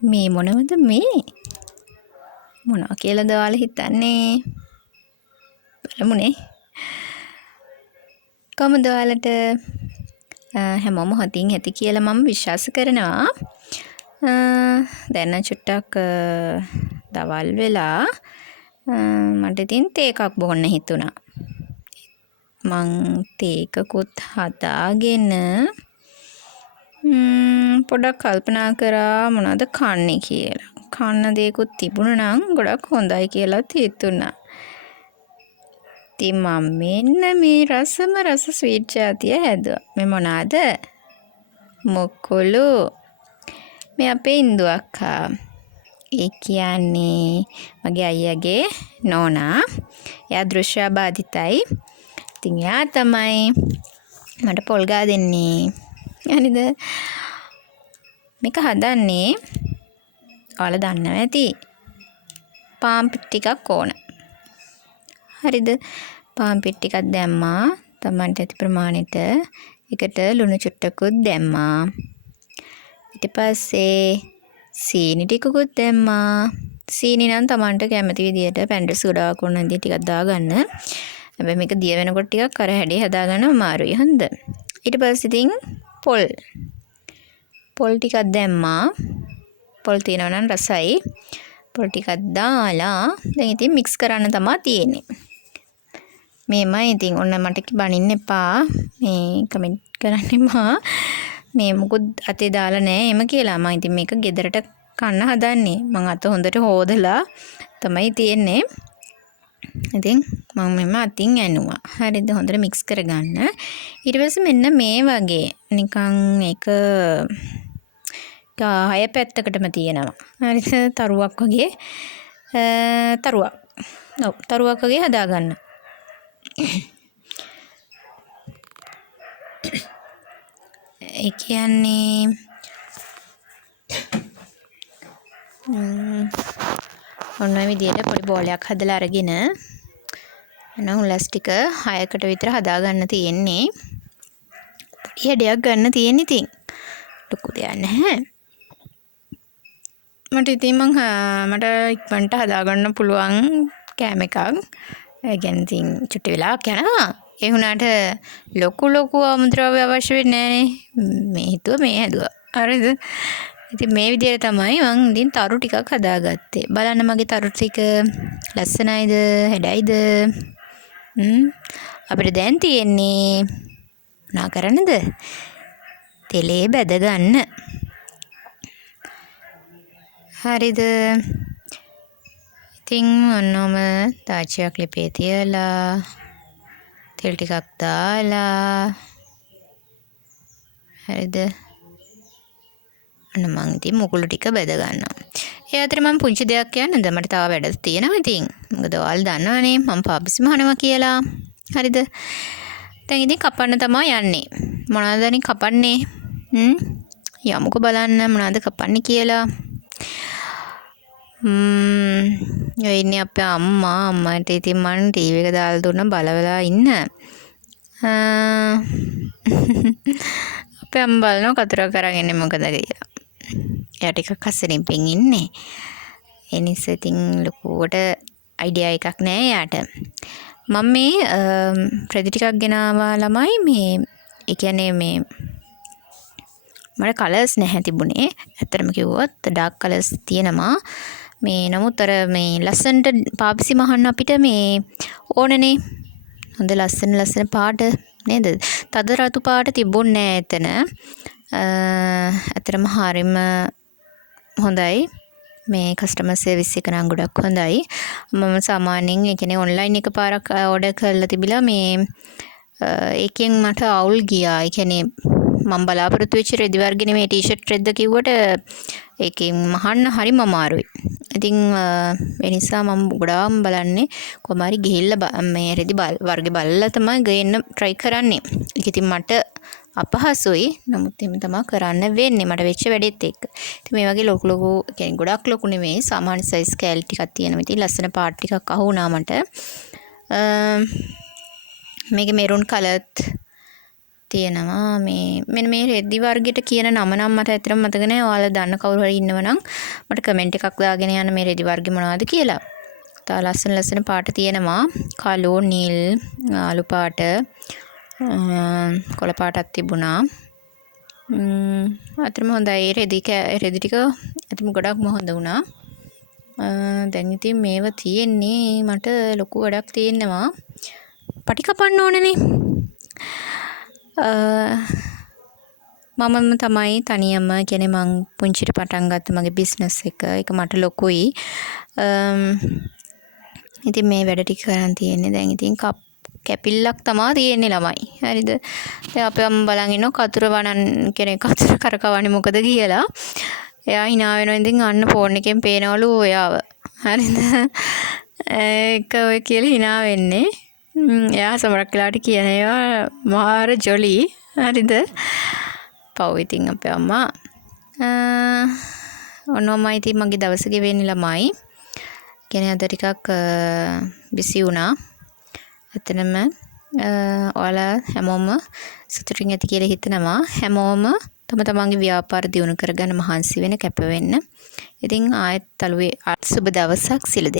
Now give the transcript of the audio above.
මේ මොනවද මේ? මොනවා කියලාද ඔයාලා හිතන්නේ? බලමුනේ. කොහමද ඔයාලට හැමෝම හොඳින් ඇති කියලා මම විශ්වාස කරනවා. දැන් නම් චුට්ටක් දවල් වෙලා මට ඉතින් තේ එකක් බොන්න හිතුණා. මං තේ එකකුත් හදාගෙන පොඩක් කල්පනා කරා මොනවද කන්නේ කියලා. කන්න දේකුත් තිබුණා නම් ගොඩක් හොඳයි කියලාත් හිතුණා. ඉතින් මම මෙන්න මේ රසම රස ස්වීට් ජාතිය හැදුවා. මේ මොනවාද? මොක්කොලු. මේ අපේ ඉන්දු අක්කා. ඒ කියන්නේ මගේ අයියාගේ නෝනා. එයා දෘශ්‍යාබාධිතයි. ඉතින් එයා තමයි මට පොල් ගා දෙන්නේ. හරිද? මේක හදන්නේ ඔයාලා දන්නවා ඇති. පාන් පිටි ටිකක් ඕන. හරිද? පාන් පිටි ටිකක් දැම්මා. තමන්ට ඇති ප්‍රමාණයට. ඒකට ලුණු චුට්ටකුත් දැම්මා. ඊට පස්සේ සීනි ටිකකුත් දැම්මා. සීනි නම් තමන්ට කැමති විදියට පැණ්ඩ සෝඩාවක් ඕන විදියට ටිකක් දාගන්න. හැබැයි මේක දිය වෙනකොට ටිකක් අර හැඩේ හදාගන්න අමාරුයි. හරිද? ඊට පස්සේ ඉතින් පොල් ටිකක් දැම්මා. පොල් තියනවා නම් රසයි. පොල් ටිකක් දාලා දැන් ඉතින් මික්ස් කරන්න තමයි තියෙන්නේ. මේමයි ඉතින් ඔන්න මට බනින්න එපා. මේ කමෙන්ට් කරන්න එපා. මේ මොකුත් අතේ දාලා නැහැ එම කියලා. මම ඉතින් මේක ගෙදරට කන්න හදන්නේ. මම අත හොඳට හොදලා තමයි තියෙන්නේ. ඉතින් මම මෙම අතින් ඇනුවා. හරිද? හොඳට මික්ස් කරගන්න. ඊට පස්සේ මෙන්න මේ වගේ නිකන් ඒක හය පැත්තකටම තියෙනවා. හරිද? තරුවක් වගේ. තරුවක්. ඔව් තරුවක් වගේ හදාගන්න. ඒ කියන්නේ ඔන්න ඔය විදියට පොඩි බෝලයක් හදලා අරගෙන එන උලස් ටික 6කට විතර හදාගන්න තියෙන්නේ. පොඩි හැඩයක් ගන්න තියෙන ඉතින්. ලොකු දෙයක් නැහැ. මට ඉතින් මට ඉක්මනට හදාගන්න පුළුවන් කෑම එකක්. ඒ කියන්නේ ඉතින් චුට්ටි වෙලාවක් යනවා. ඒ වුණාට ලොකු අමුද්‍රව්‍ය අවශ්‍ය වෙන්නේ නැහනේ. මේ හිතුවා මේ හැදුවා. හරිද? ඉතින් මේ විදිහට තමයි මම ඉතින් තරු ටිකක් හදාගත්තේ. බලන්න මගේ තරු ටික ලස්සනයිද? හැඩයිද? අපිට දැන් තියෙන්නේ මොනා කරන්නද? තෙලේ බැද ගන්න. හරිද? ඉතින් ඔන්නෝම තාච්චියක් ලිපේ තියලා තෙල් ටිකක් දාලා හරිද? අන්න මං ඉතින් මුකුළු ටික බැද ගන්නවා. ඒ අතරේ මම පුංචි දෙයක් කියන්නද? මට තව වැඩක් තියෙනවා ඉතින්. මොකද ඔයාලා දන්නවනේ මම පාපිසි මහනවා කියලා. හරිද? දැන් ඉතින් කපන්න තමයි යන්නේ. මොනවද දැන් කපන්නේ? යමුකෝ බලන්න මොනවද කපන්නේ කියලා. ඔය ඉන්නේ අපේ අම්මාට ඉතින් මම ටීවී එක දාලා දුන්න බලවලා ඉන්න. අපේ අම්මා බලනවා කතර කරන් ඉන්නේ මොකද කියලා. එයා ටිකක් හසනින්පෙන් ඉන්නේ. ඒ නිසා ඉතින් ලොකුවට අයිඩියා එකක් නෑ එයාට. මම මේ ප්‍රෙදි ටිකක් ගෙනාවා ළමයි මේ ඒ කියන්නේ මේ මට කලර්ස් නැහැ තිබුණේ. ඇත්තටම කිව්වොත් ඩාර්ක් කලර්ස් තියෙනවා. මේ නමුත් අර මේ ලස්සනට පාපිසි මහන්න අපිට මේ ඕනනේ. හොඳ ලස්සන පාට නේද? තද රතු පාට තිබුණේ නැහැ එතන. ඇත්තටම හරිම හොඳයි. මේ කස්ටමර් සර්විස් එක නම් ගොඩක් හොඳයි. මම සාමාන්‍යයෙන් ඒ කියන්නේ ඔන්ලයින් එකපාරක් ඕඩර් කරලා තිබිලා මේ ඒකෙන් මට අවුල් ගියා. ඒ කියන්නේ මම බලාපොරොත්තු වෙච්ච රෙදි වර්ග නෙමෙයි ටී-ෂර්ට් රෙද්ද කිව්වට ඒකෙන් මහන්න හරිම අමාරුයි. ඉතින් ඒ නිසා මම ගොඩාක් බලන්නේ කොහොම හරි ගිහිල්ලා මේ රෙදි වර්ග බලලා තමයි ගේන්න try කරන්නේ. ඒක ඉතින් මට අපහසුයි. නමුත් එහෙම තමයි කරන්න වෙන්නේ මට වෙච්ච වැඩෙත් එක්ක. ඉතින් මේ වගේ ලොකු කියන්නේ ගොඩක් ලොකු නෙමෙයි සාමාන්‍ය සයිස් කෑලි ටිකක් තියෙනවා. ඉතින් ලස්සන පාට ටිකක් අහු වුණා මට. මේකේ මෙරුන් කලර්ත් තියෙනවා. මෙන්න මේ රෙදි වර්ගයට කියන නම නම් මට ඇත්තටම මතක නැහැ. ඔයාලා දන්න කවුරු හරි ඉන්නවනම් මට කමෙන්ට් එකක් දාගෙන යන්න මේ රෙදි වර්ගෙ මොනවද කියලා. තා ලස්සන පාට තියෙනවා. කළු, නිල්, ආලු පාට, කොළ පාටක් තිබුණා. අතරම හොඳයි. රෙදි ටික අතරම ගොඩක්ම හොඳ වුණා. දැන් ඉතින් මේව තියෙන්නේ මට ලොකු වැඩක් තියෙනවා. පටි කපන්න ඕනනේ. මමම තමයි තනියම කියන්නේ මං පුංචිට පටන් ගත්ත මගේ බිස්නස් එක. ඒක මට ලොකුයි. ඉතින් මේ වැඩ ටික කරන් තියෙන්නේ. දැන් ඉතින් කැපිල්ලක් තමයි තියෙන්නේ ළමයි. හරිද? දැන් අපි බලන් ඉන්නවා කතුර වණන් කෙනෙක් කතුර කරකවන්නේ මොකද කියලා. එයා hina වෙනවා. ඉතින් අන්න ෆෝන් එකෙන් පේනවලු එයාව. හරිද? ඒක ඔය කියලා hina වෙන්නේ. එයා සමහරක් වෙලාවට කියන ඒවා මාර ජොලි. හරිද? පව් ඉතින් අපේ අම්මා. ඔන්නෝමයි ඉතින් මගේ දවස ගෙවෙන්නේ ළමයි. කියන්නේ අද ටිකක් බිසි වුණා. එතනම ඔයාලා හැමෝම සතුටින් ඇති කියලා හිතනවා. හැමෝම තම තමන්ගේ ව්‍යාපාර දියුණු කරගන්න මහන්සි වෙන කැප වෙන්න. ඉතින් ආයෙත් තලුවේ සුබ දවසක් සියලු